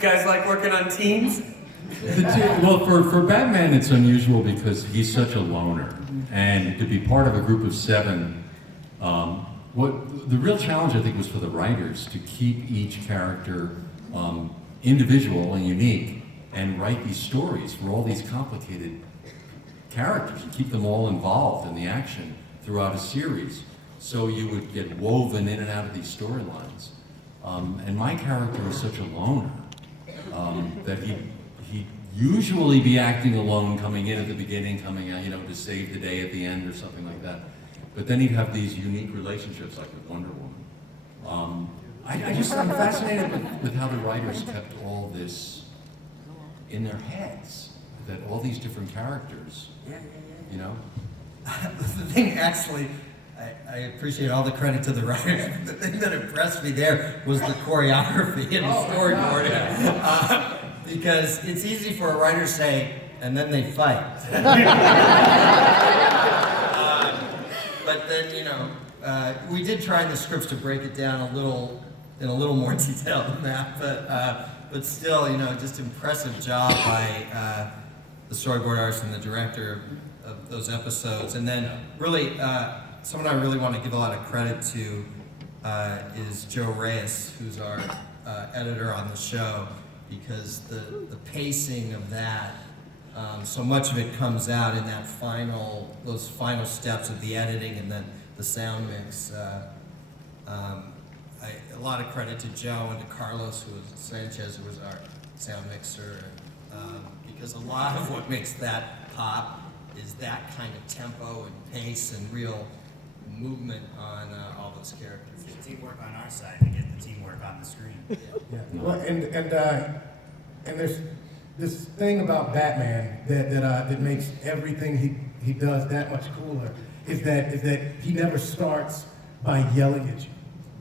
guys like working on teams? Well, for Batman, it's unusual because he's such a loner, and to be part of a group of 7, what the real challenge I think was for the writers to keep each character individual and unique, and write these stories for all these complicated characters and keep them all involved in the action throughout a series, so you would get woven in and out of these storylines. And my character was such a loner that he'd usually be acting alone, coming in at the beginning, coming out, to save the day at the end or something like that. But then he'd have these unique relationships, like with Wonder Woman. I'm fascinated with how the writers kept all this in their heads, that all these different characters, The thing, actually, I appreciate all the credit to the writers. The thing that impressed me there was the choreography and the storyboard. Because it's easy for a writer to say, and then they fight. But then, we did try in the scripts to break it down in a little more detail than that, but still, just impressive job by the storyboard artist and the director of those episodes. And then really, someone I really want to give a lot of credit to is Joe Reyes, who's our editor on the show, because the pacing of that, so much of it comes out in those final steps of the editing and then the sound mix. A lot of credit to Joe and to Carlos Sanchez, who was our sound mixer, because a lot of what makes that pop is that kind of tempo and pace and real movement on all those characters. It's teamwork on our side to get the teamwork on the screen. Yeah. Well, and there's this thing about Batman that makes everything he does that much cooler is that he never starts by yelling at you.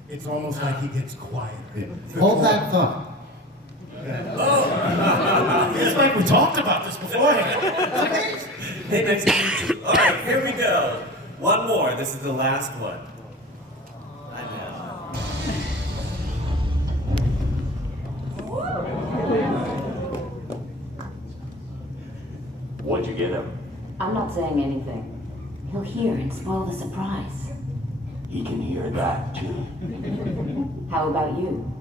It's almost like he gets quieter. Yeah. Hold that thought. Oh. It's like we talked about this beforehand. Hey, nice to meet you. All right, here we go. One more. This is the last one. I know. What'd you get him? I'm not saying anything. He'll hear and spoil the surprise. He can hear that, too. How about you?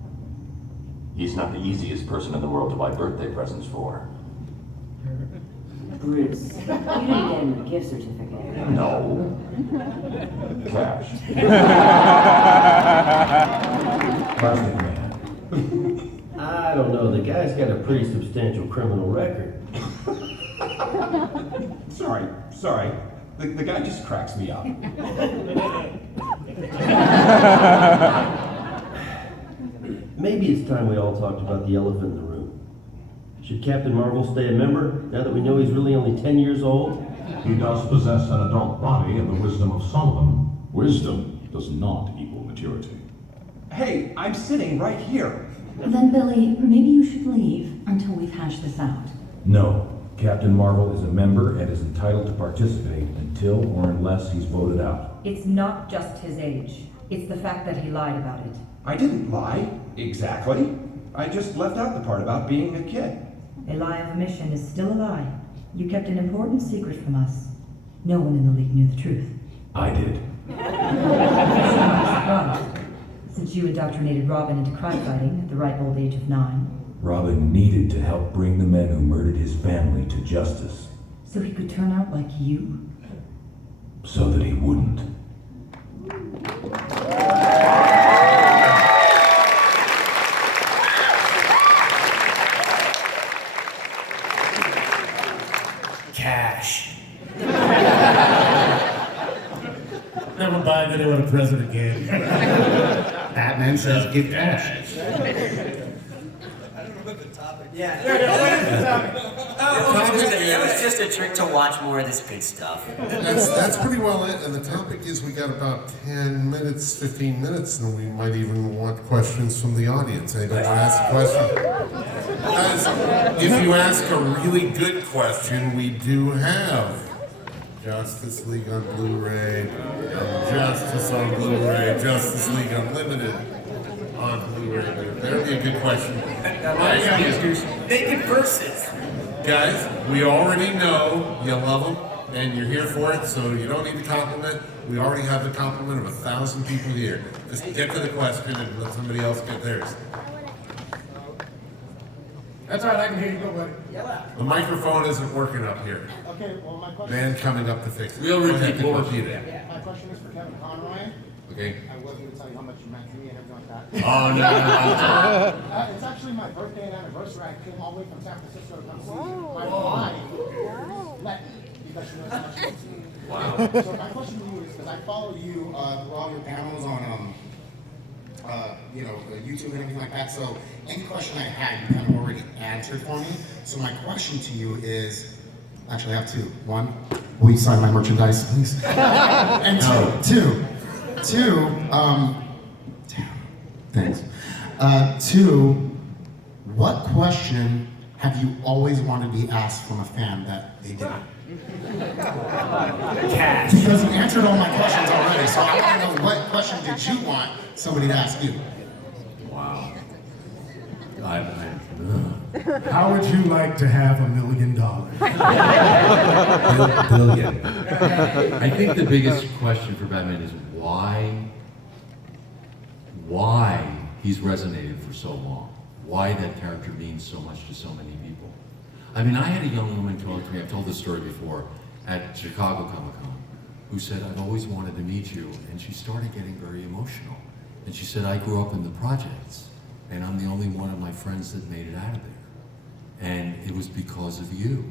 He's not the easiest person in the world to buy birthday presents for. Bruce, you didn't get him a gift certificate. No. Cash. Plastic Man. I don't know, the guy's got a pretty substantial criminal record. Sorry. The guy just cracks me up. Maybe it's time we all talked about the elephant in the room. Should Captain Marvel stay a member, now that we know he's really only 10 years old? He does possess an adult body and the wisdom of Solomon. Wisdom does not equal maturity. Hey, I'm sitting right here. Then, Billy, maybe you should leave until we've hashed this out. No. Captain Marvel is a member and is entitled to participate until or unless he's voted out. It's not just his age. It's the fact that he lied about it. I didn't lie. Exactly. I just left out the part about being a kid. A lie of omission is still a lie. You kept an important secret from us. No one in the League knew the truth. I did. Since you indoctrinated Robin into crime fighting at the ripe old age of 9. Robin needed to help bring the men who murdered his family to justice. So he could turn out like you? So that he wouldn't. Cash. Never mind, they want a present again. Batman says give cash. Yeah. It was just a trick to watch more of this good stuff. That's pretty well it, and the topic is we got about 10 minutes, 15 minutes, and we might even want questions from the audience. Anybody want to ask a question? Guys, if you ask a really good question, we do have Justice League on Blu-ray, Justice on Blu-ray, Justice League Unlimited. on Blu-ray. That would be a good question. Naked verses. Guys, we already know you love them and you're here for it, so you don't need the compliment. We already have the compliment of 1,000 people here. Just get to the question and let somebody else get theirs. That's all right, I can hear you. Go, buddy. The microphone isn't working up here. Okay, well, my question. Man coming up to fix it. We'll Go ahead, repeat the we'll question. repeat it. My question is for Kevin Conroy. Okay. I wasn't going to tell you how much you meant to me and everything like that. Oh, no. It's actually my birthday and anniversary. I came all the way from San Francisco to come see you. My wife let me because she knows how much you mean to me. Wow. So my question to you is, because I follow you through all your panels on, YouTube and everything like that. So any question I had, you kind of already answered for me. So my question to you is, actually I have two. One, will you sign my merchandise, please? And two, thanks. Two, what question have you always wanted to be asked from a fan that they didn't? Cash. Because you answered all my questions already, so I want to know what question did you want somebody to ask you? Wow. How would you like to have $1 million? Billion. I think the biggest question for Batman is why he's resonated for so long. Why that character means so much to so many people. I mean, I had a young woman talk to me, I've told this story before, at Chicago Comic-Con, who said, I've always wanted to meet you, and she started getting very emotional. And she said, I grew up in the projects, and I'm the only one of my friends that made it out of there. And it was because of you.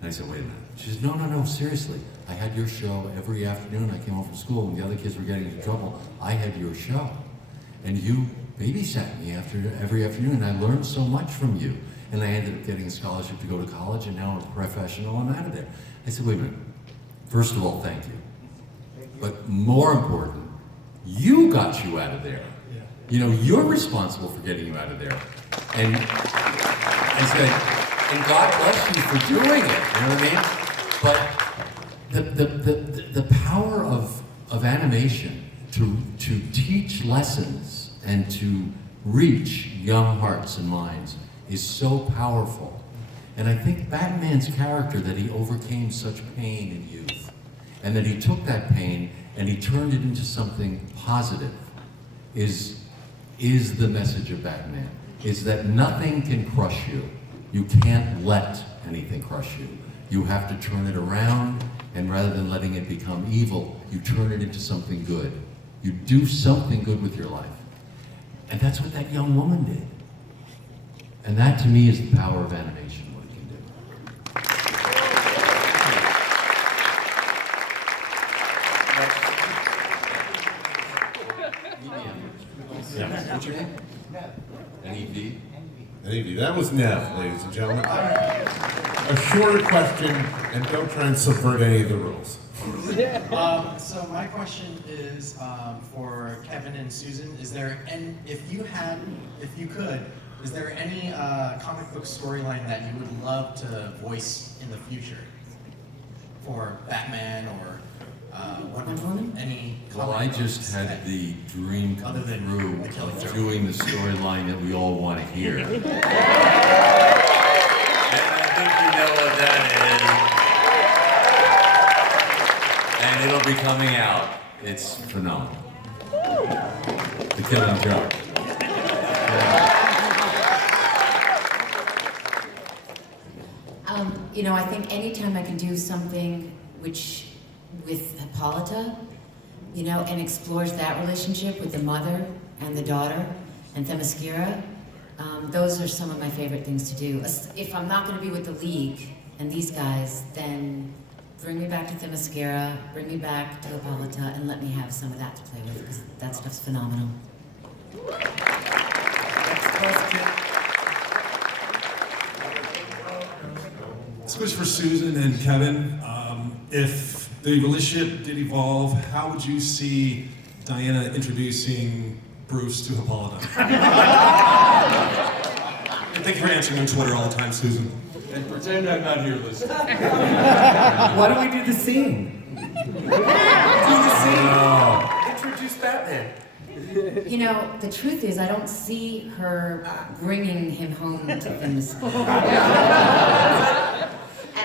And I said, wait a minute. She said, no, seriously. I had your show every afternoon. I came home from school and the other kids were getting into trouble. I had your show. And you babysat me every afternoon, and I learned so much from you. And I ended up getting a scholarship to go to college, and now I'm a professional, I'm out of there. I said, wait a minute. First of all, thank you. But more important, you got you out of there. You know, you're responsible for getting you out of there. And I said, and God bless you for doing it, you know what I mean? But the power of animation to teach lessons and to reach young hearts and minds is so powerful. And I think Batman's character, that he overcame such pain in youth, and that he took that pain and he turned it into something positive, is the message of Batman. Is that nothing can crush you. You can't let anything crush you. You have to turn it around, and rather than letting it become evil, you turn it into something good. You do something good with your life. And that's what that young woman did. And that, to me, is the power of animation, what it can do. Yeah. What's your name? NEV? NEV. That was Nev, ladies and gentlemen. A shorter question, and don't try and subvert any of the rules. So my question is for Kevin and Susan. Is there if you could, is there any comic book storyline that you would love to voice in the future for Batman or Wonder Woman? Any? Well, I just had the dream come through of doing the storyline that we all want to hear. And I think you know what that is. And it'll be coming out. It's phenomenal. The Killing Joke. You know, I think anytime I can do something with Hippolyta, you know, and explores that relationship with the mother and the daughter and Themyscira, those are some of my favorite things to do. If I'm not going to be with the League and these guys, then bring me back to Themyscira, bring me back to Hippolyta, and let me have some of that to play with, because that stuff's phenomenal. Next question. This was for Susan and Kevin. If the relationship did evolve, how would you see Diana introducing Bruce to Hippolyta? And thank you for answering on Twitter all the time, Susan. And pretend I'm not here listening. Why don't we do the scene? Do the scene. Introduce introduce Batman. You know, the truth is, I don't see her bringing him home to things. And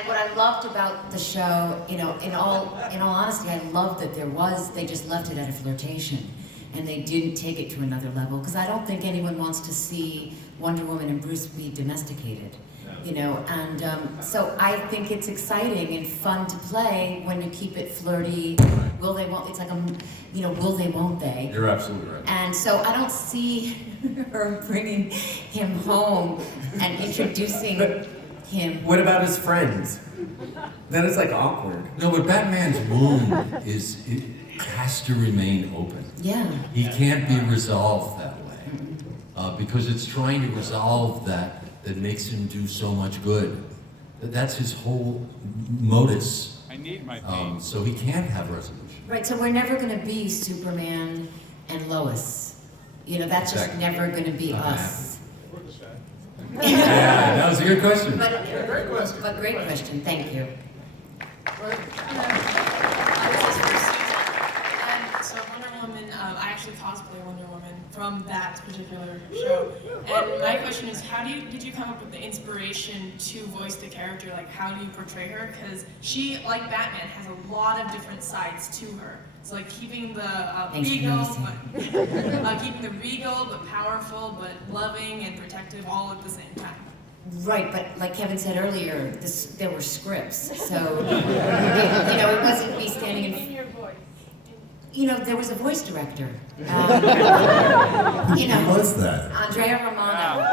what I loved about the show, you know, in all honesty, I loved that they just left it at a flirtation. And they didn't take it to another level, because I don't think anyone wants to see Wonder Woman and Bruce be domesticated, you know, and so I think it's exciting and fun to play when you keep it flirty. Will they, won't, it's like you know, will they, won't they? You're absolutely right. And so I don't see her bringing him home and introducing him. What about his friends? Then it's like awkward. No, but Batman's wound has to remain open. Yeah. He can't be resolved that way. Because it's trying to resolve that makes him do so much good. That's his whole modus. I need my so he can't have resolution. Right, so we're never going to be Superman and Lois. You know, that's just never going to be us. Yeah, that was a good question. But great question, thank you. So Wonder Woman, I actually cosplay Wonder Woman from that particular show. And my question is, did you come up with the inspiration to voice the character? Like, how do you portray her? Because she, like Batman, has a lot of different sides to her. So like keeping the regal, but powerful, but loving and protective, all at the same time. Right, but like Kevin said earlier, there were scripts, so you know, it wasn't me standing in. You know, there was a voice director. You know, Who was that? Andrea Romano.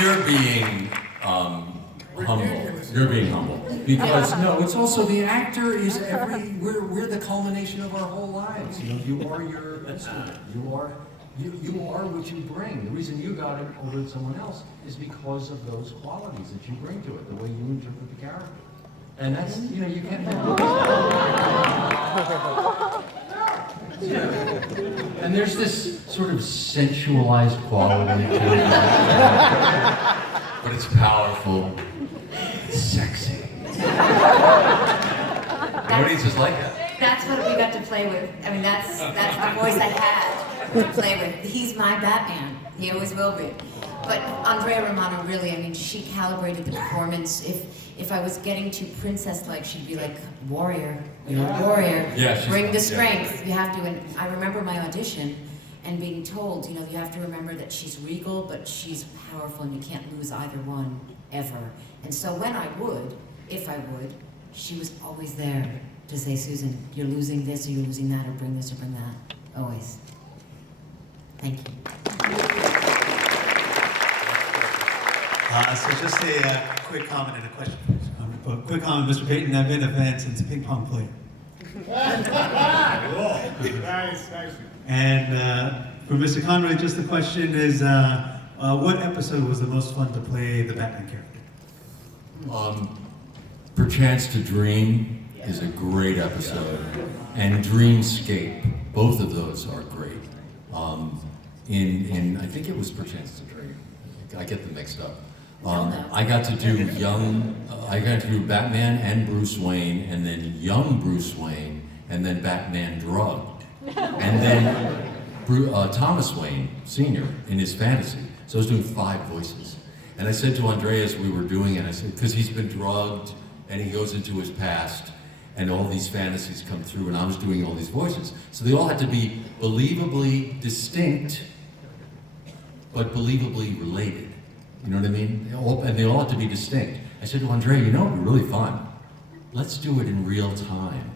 You're being humble. You're being humble. Because no, it's also the actor is we're the culmination of our whole lives. You know, you are your instrument. You are what you bring. The reason you got it over to someone else is because of those qualities that you bring to it, the way you interpret the character. And that's, you know, you can't And there's this sort of sensualized quality to it. But it's powerful. It's sexy. Nobody's just like that. That's what we got to play with. I mean, that's the voice I had to play with. He's my Batman. He always will be. But Andrea Romano really, I mean, she calibrated the performance. If I was getting too princess-like, she'd be like, warrior, you're a warrior. Yeah, bring the strength. You have to. And I remember my audition and being told, you know, you have to remember that she's regal, but she's powerful, and you can't lose either one ever. And so when I would, if I would, she was always there to say, Susan, you're losing this, or you're losing that, or bring this, or bring that. Always. Thank you. So just a quick comment and a question. Quick comment, Mr. Payton. I've been a fan since ping pong play. Nice. And for Mr. Conroy, just the question is, what episode was the most fun to play the Batman character? Perchance to Dream is a great episode, and Dreamscape, both of those are great. I think it was Perchance to Dream. I get them mixed up. I got to do Batman and Bruce Wayne, and then young Bruce Wayne, and then Batman drugged, and then Thomas Wayne Sr. in his fantasy. So I was doing 5 voices. And I said to Andreas, we were doing it, I said, because he's been drugged, and he goes into his past, and all these fantasies come through, and I was doing all these voices. So they all had to be believably distinct, but believably related. You know what I mean? And they all had to be distinct. I said to Andrea, you know, it'd be really fun. Let's do it in real time.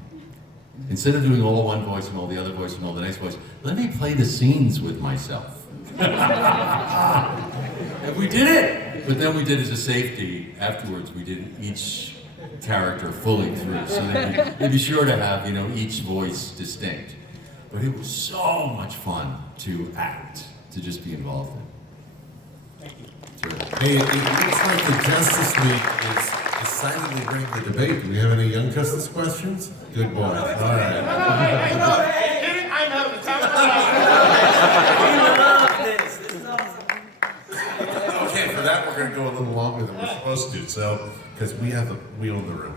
Instead of doing all one voice and all the other voice and all the next voice, let me play the scenes with myself. And we did it! But then we did as a safety, afterwards we did each character fully through. So they'd be sure to have, you know, each voice distinct. But it was so much fun to act, to just be involved in. Thank you. Sure. Hey, it looks like the Justice Week is decidedly bringing the debate. Do we have any Young Justice questions? Good boy. All right. I know the time. Okay, for that we're going to go a little longer than we're supposed to, so because we own the room.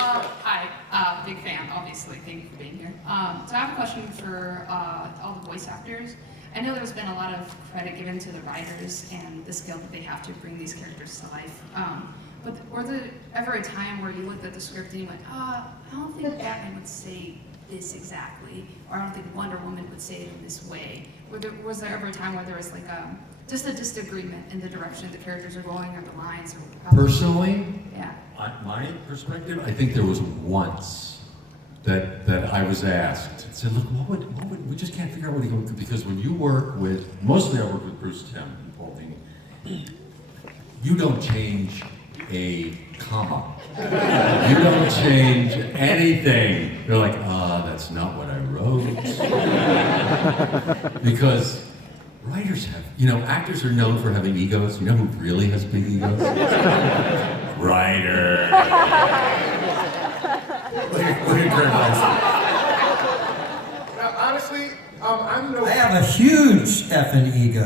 Hi, big fan, obviously. Thank you for being here. So I have a question for all the voice actors. I know there's been a lot of credit given to the writers and the skill that they have to bring these characters to life. But was there ever a time where you looked at the script and you went, I don't think Batman would say this exactly, or I don't think Wonder Woman would say it in this way? Was there ever a time where there was like just a disagreement in the direction the characters are going or the lines? Or Personally, yeah. my perspective, I think there was once that I was asked, I said, look, what would, we just can't figure out what he goes, because when you work with, mostly I work with Bruce Timm and Paul Dini, you don't change a comma. You don't change anything. You're like, that's not what I wrote. Because writers have, actors are known for having egos. You know who really has big egos? Writer. Look at Greg Rice. Now, honestly, I have a huge effing ego.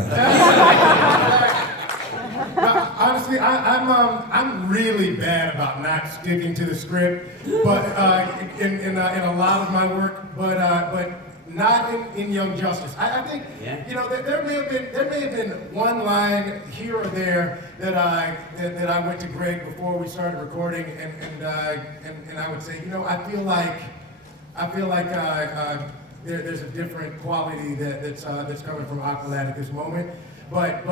Now, honestly, I'm really bad about not sticking to the script, but in a lot of my work, but not in Young Justice. I think there may have been one line here or there that I went to Greg before we started recording, and I would say, I feel like there's a different quality that's coming from Aqualad at this moment, but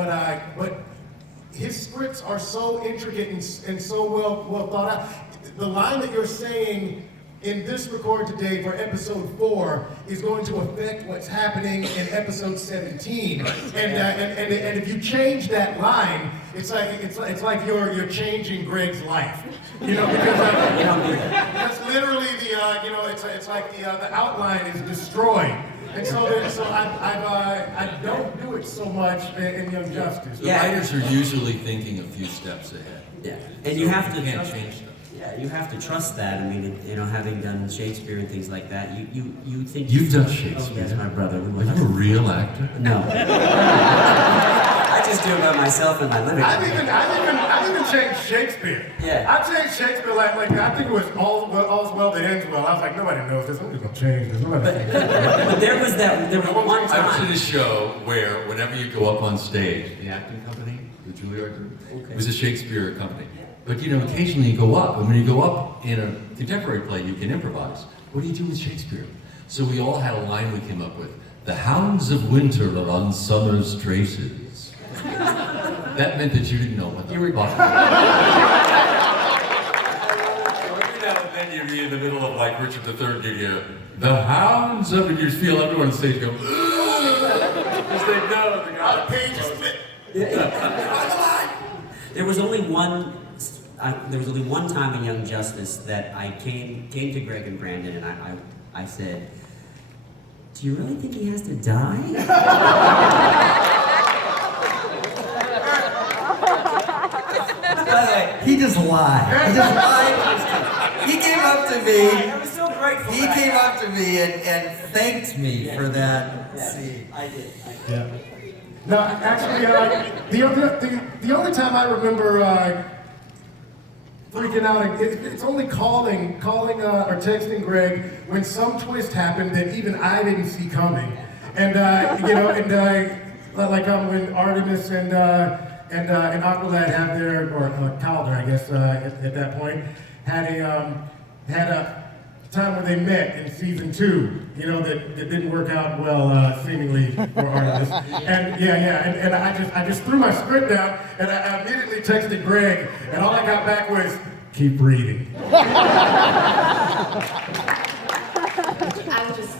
his scripts are so intricate and so well thought out. The line that you're saying in this record today for episode 4 is going to affect what's happening in episode 17. And if you change that line, it's like you're changing Greg's life. Because that's literally it's like the outline is destroyed. And so I don't do it so much in Young Justice. The writers are usually thinking a few steps ahead. Yeah, and you have to can't change them. Yeah, you have to trust that. I mean, having done Shakespeare and things like that, you think You've done Shakespeare. Oh, yes, my brother. Are you a real actor? No. I just do it by myself in my living room. I've even changed Shakespeare. Yeah. I changed Shakespeare like I think it was all's well that ends well. I was like, nobody knows this. I'm just gonna change this. But there was one time. I was in a show where whenever you go up on stage, the acting company, the Juilliard group, it was a Shakespeare company. But occasionally you go up, and when you go up in a contemporary play, you can improvise. What do you do with Shakespeare? So we all had a line we came up with. The hounds of winter are on summer's traces. That meant that you didn't know what you were talking about. Every now and then you'd be in the middle of like Richard III, you the hounds of, and you just feel everyone on stage go, because they know the guy. The page is split. There was only one time in Young Justice that I came to Greg and Brandon and I said, do you really think he has to die? By the way, he just lied. He just lied. He came up to me. I was so grateful. He came up to me and thanked me for that scene. I did. Yeah. No, actually, the only time I remember freaking out, it's only calling or texting Greg when some twist happened that even I didn't see coming, and when Artemis and Aqualad have their, or Calder, I guess, at that point, had a time when they met in season 2, that didn't work out well, seemingly for Artemis. And and I just threw my script down, and I immediately texted Greg, and all I got back was, keep reading. I was just,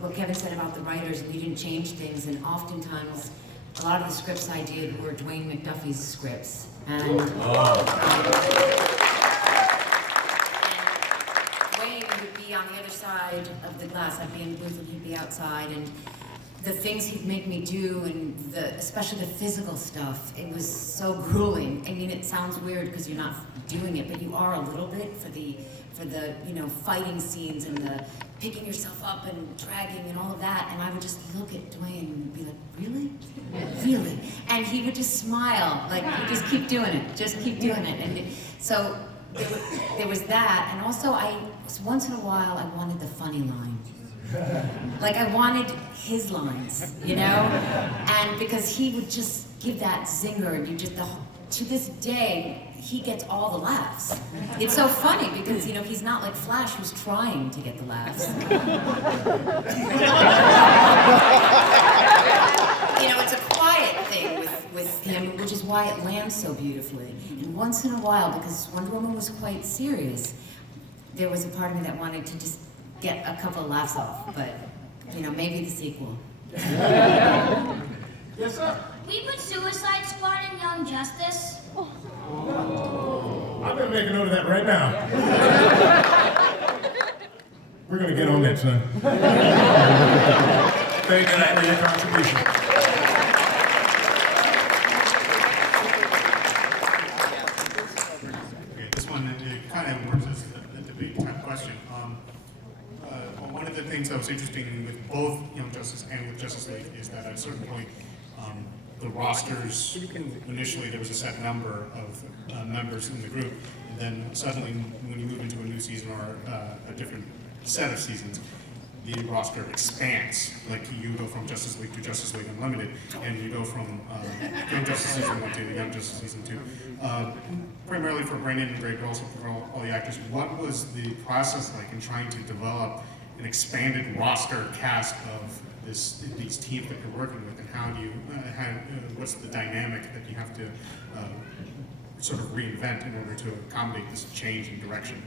what Kevin said about the writers, and you didn't change things, and oftentimes, a lot of the scripts I did were Dwayne McDuffie's scripts. And Dwayne would be on the other side of the glass. I'd be in the booth and he'd be outside, and the things he'd make me do, and especially the physical stuff, it was so grueling. I mean, it sounds weird because you're not doing it, but you are a little bit for for the, fighting scenes and the picking yourself up and dragging and all of that. And I would just look at Dwayne and be like, really? Really? And he would just smile, like, just keep doing it, just keep doing it. And so there was that. And also once in a while, I wanted the funny line. Like I wanted his lines, And because he would just give that zinger and to this day, he gets all the laughs. It's so funny because, he's not like Flash who's trying to get the laughs. It's a quiet thing with him, which is why it lands so beautifully. And once in a while, because Wonder Woman was quite serious, there was a part of me that wanted to just get a couple of laughs off, but, maybe the sequel. Yes, sir. We put Suicide Squad in Young Justice. I'm gonna make a note of that right now. We're gonna get on that, son. Thank you for your contribution. Okay, this one it kind of works as a debate type question. One of the things that was interesting with both Young Justice and with Justice League is that at a certain point, the rosters, initially there was a set number of members in the group, and then suddenly when you move into a new season or a different set of seasons, the roster expands. Like you go from Justice League to Justice League Unlimited, and you go from Young Justice Season 1 to the Young Justice Season 2. Primarily for Brandon and Greg, but also for all the actors, what was the process like in trying to develop an expanded roster cast of these teams that you're working with, and how do you, what's the dynamic that you have to sort of reinvent in order to accommodate this change in direction?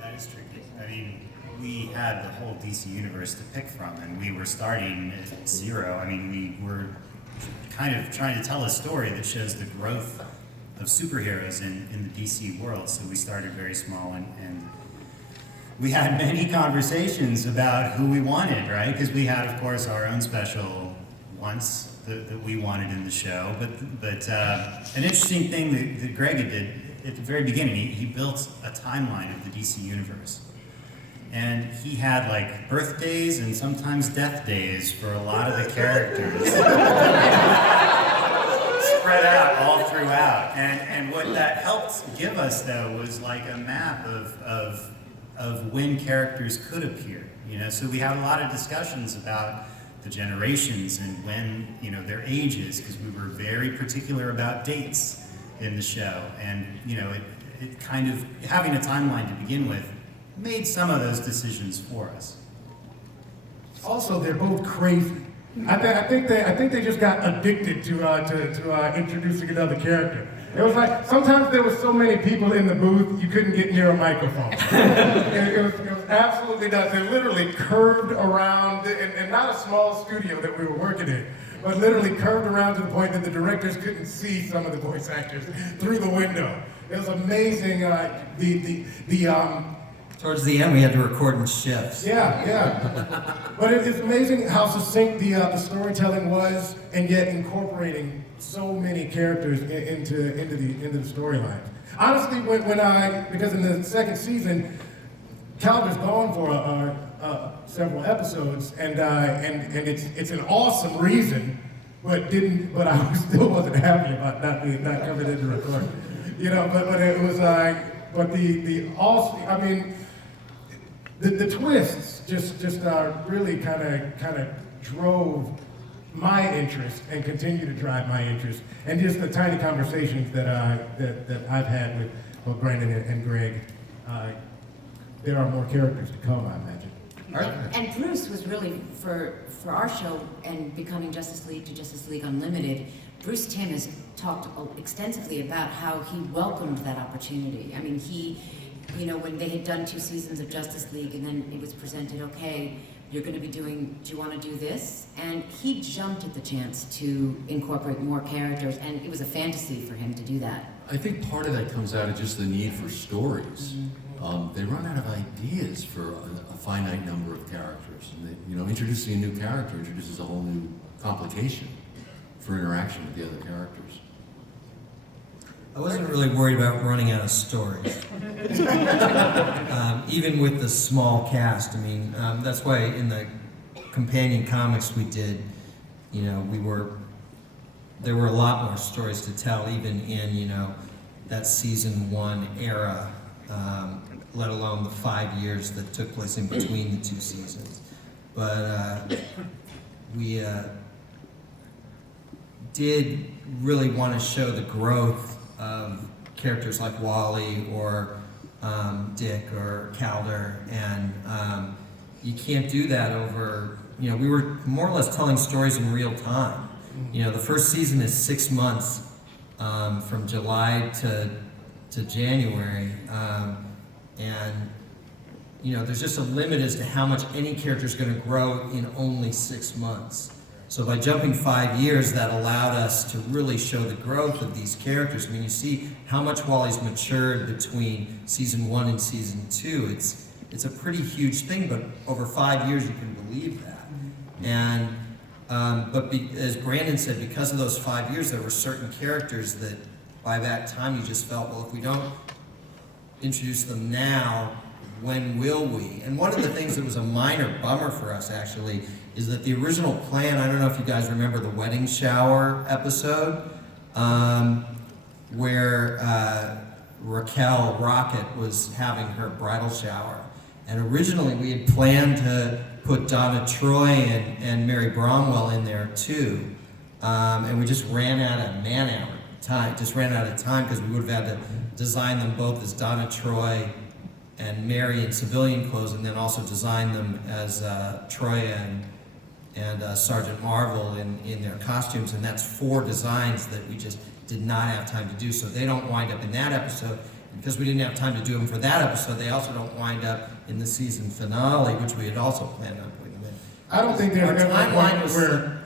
That is tricky. I mean, we had the whole DC universe to pick from, and we were starting at zero. I mean, we were kind of trying to tell a story that shows the growth of superheroes in the DC world. So we started very small, and we had many conversations about who we wanted, right? Because we had, of course, our own special ones that we wanted in the show. But an interesting thing that Greg did at the very beginning, he built a timeline of the DC universe. And he had like birthdays and sometimes death days for a lot of the characters. Spread out all throughout. And what that helped give us, though, was like a map of when characters could appear. So we had a lot of discussions about the generations and when, their ages, because we were very particular about dates in the show. And, it kind of, having a timeline to begin with, made some of those decisions for us. Also, they're both crazy. I think they just got addicted to introducing another character. It was like, sometimes there were so many people in the booth, you couldn't get near a microphone. it was absolutely nuts. They literally curved around, and not a small studio that we were working in, but literally curved around to the point that the directors couldn't see some of the voice actors through the window. It was amazing. Towards the end, we had to record in shifts. Yeah. But it's amazing how succinct the storytelling was, and yet incorporating so many characters into the storyline. Honestly, because in the second season, Calder's gone for several episodes, and it's an awesome reason, but I still wasn't happy about not coming in to record. But it was like, but the twists just really kind of drove my interest and continue to drive my interest, and just the tiny conversations that I've had with Brandon and Greg. There are more characters to come, I imagine. And Bruce was really, for our show and becoming Justice League to Justice League Unlimited, Bruce Timm has talked extensively about how he welcomed that opportunity. I mean, when they had done 2 seasons of Justice League and then it was presented, okay, you're going to be doing, do you want to do this? And he jumped at the chance to incorporate more characters, and it was a fantasy for him to do that. I think part of that comes out of just the need for stories. They run out of ideas for a finite number of characters. And introducing a new character introduces a whole new complication for interaction with the other characters. I wasn't really worried about running out of stories. Even with the small cast, I mean, that's why in the companion comics we did, you know, there were a lot more stories to tell, even in, you know, that season 1 era, let alone the 5 years that took place in between the 2 seasons. But we did really want to show the growth of characters like Wally or Dick or Calder, and you can't do that over, you know, we were more or less telling stories in real time. You know, the first season is 6 months, from July to January, and you know, there's just a limit as to how much any character is going to grow in only 6 months. So by jumping 5 years, that allowed us to really show the growth of these characters. I mean, you see how much Wally's matured between season 1 and season 2. It's a pretty huge thing, but over 5 years, you can believe that. And as Brandon said, because of those 5 years, there were certain characters that by that time you just felt, well, if we don't introduce them now, when will we? And one of the things that was a minor bummer for us, actually, is that the original plan, I don't know if you guys remember the wedding shower episode, where Raquel Rocket was having her bridal shower. And originally we had planned to put Donna Troy and Mary Bromwell in there too. And we just ran out of time because we would have had to design them both as Donna Troy and Mary in civilian clothes, and then also design them as Troy and Sergeant Marvel in their costumes. And that's 4 designs that we just did not have time to do. So they don't wind up in that episode. And because we didn't have time to do them for that episode, they also don't wind up in the season finale, which we had also planned on putting them in. I don't think there's ever a timeline point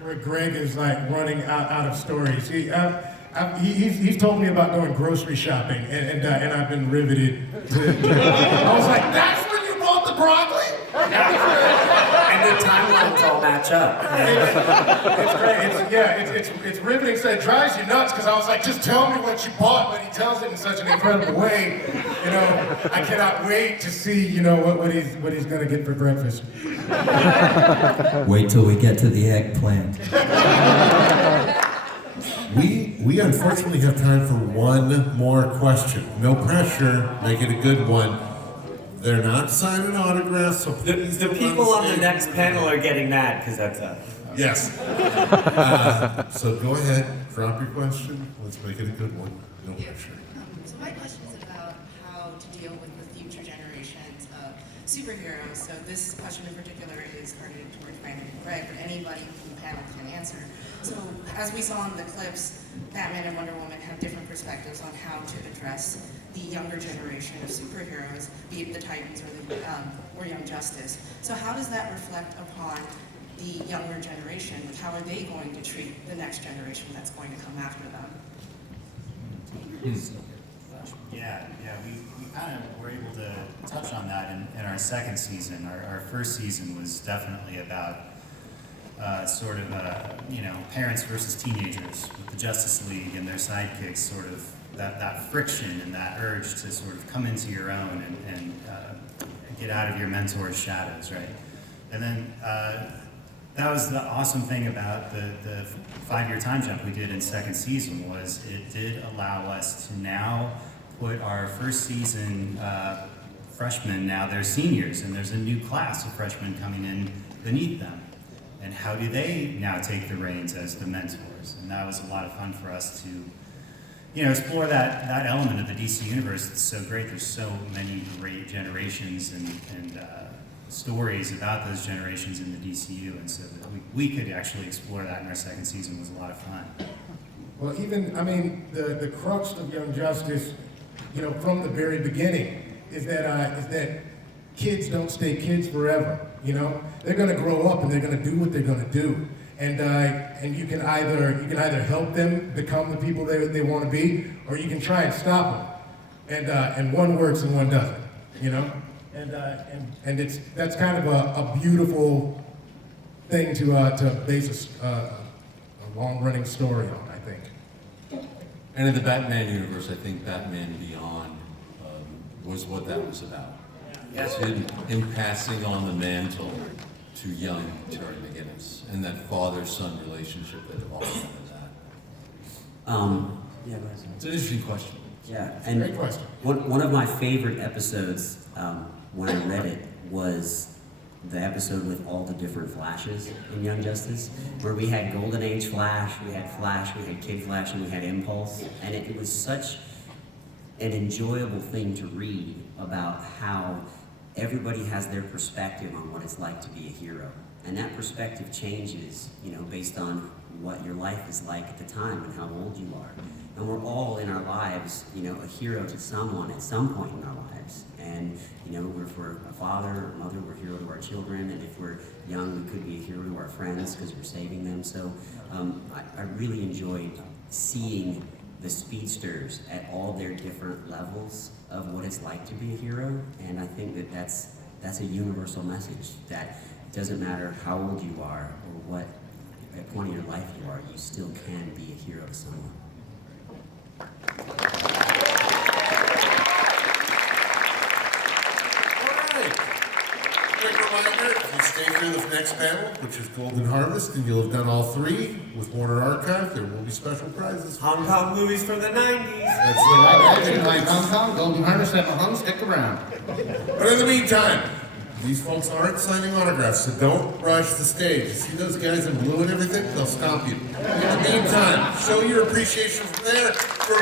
where Greg is like running out of stories. He's told me about going grocery shopping, and I've been riveted. I was like, that's when you bought the broccoli? And the timelines all match up. It's great. It's riveting. So it drives you nuts because I was like, just tell me what you bought, but he tells it in such an incredible way. You know, I cannot wait to see, you know, what he's gonna get for breakfast. Wait till we get to the eggplant. We unfortunately have time for one more question. No pressure, make it a good one. They're not signing autographs, so please The people on the next panel are getting mad because that's us. Yes. So go ahead, drop your question. Let's make it a good one. No pressure. So my question is about how to deal with the future generations of superheroes. So this question in particular is targeted towards Brandon and Greg, but anybody from the panel can answer. So as we saw in the clips, Batman and Wonder Woman have different perspectives on how to address the younger generation of superheroes, be it the Titans or Young Justice. So how does that reflect upon the younger generation? How are they going to treat the next generation that's going to come after them? Yeah, we kind of were able to touch on that in our second season. Our first season was definitely about sort of, parents versus teenagers with the Justice League and their sidekicks, sort of that friction and that urge to sort of come into your own and get out of your mentor's shadows, right? And then that was the awesome thing about the 5-year time jump we did in second season, was it did allow us to now put our first season freshmen, now they're seniors, and there's a new class of freshmen coming in beneath them. And how do they now take the reins as the mentors? And that was a lot of fun for us to, explore that element of the DC universe that's so great. There's so many great generations and stories about those generations in the DCU, and so that we could actually explore that in our second season was a lot of fun. Well, the crux of Young Justice, from the very beginning, is that kids don't stay kids forever. They're going to grow up and they're going to do what they're going to do, and you can either help them become the people they want to be, or you can try and stop them. And one works and one doesn't. And that's kind of a beautiful thing to base a long-running story on, I think. And in the Batman universe, I think Batman Beyond was what that was about. It's him passing on the mantle to young Terry McGinnis, and that father-son relationship that evolved out of that. Yeah, it's an interesting question. Yeah, and Great question. One of my favorite episodes when I read it was the episode with all the different Flashes in Young Justice, where we had Golden Age Flash, we had Kid Flash, and we had Impulse, and it was such an enjoyable thing to read about how everybody has their perspective on what it's like to be a hero. And that perspective changes, based on what your life is like at the time and how old you are. And we're all in our lives, a hero to someone at some point in our lives. And, if we're a father or mother, we're a hero to our children. And if we're young, we could be a hero to our friends because we're saving them. So I really enjoyed seeing the speedsters at all their different levels of what it's like to be a hero. And I think that's a universal message, that it doesn't matter how old you are or what point in your life you are, you still can be a hero to someone. Quick reminder, if you stay through the next panel, which is Golden Harvest, and you'll have done all three with Warner Archive, there will be special prizes. Hong Kong movies from the 90s. That's I it. didn't like Hong Kong, Golden Harvest at Mahone, stick around. But in the meantime, these folks aren't signing autographs, so don't rush the stage. You see those guys in blue and everything? They'll stop you. In the meantime, show your appreciation from there for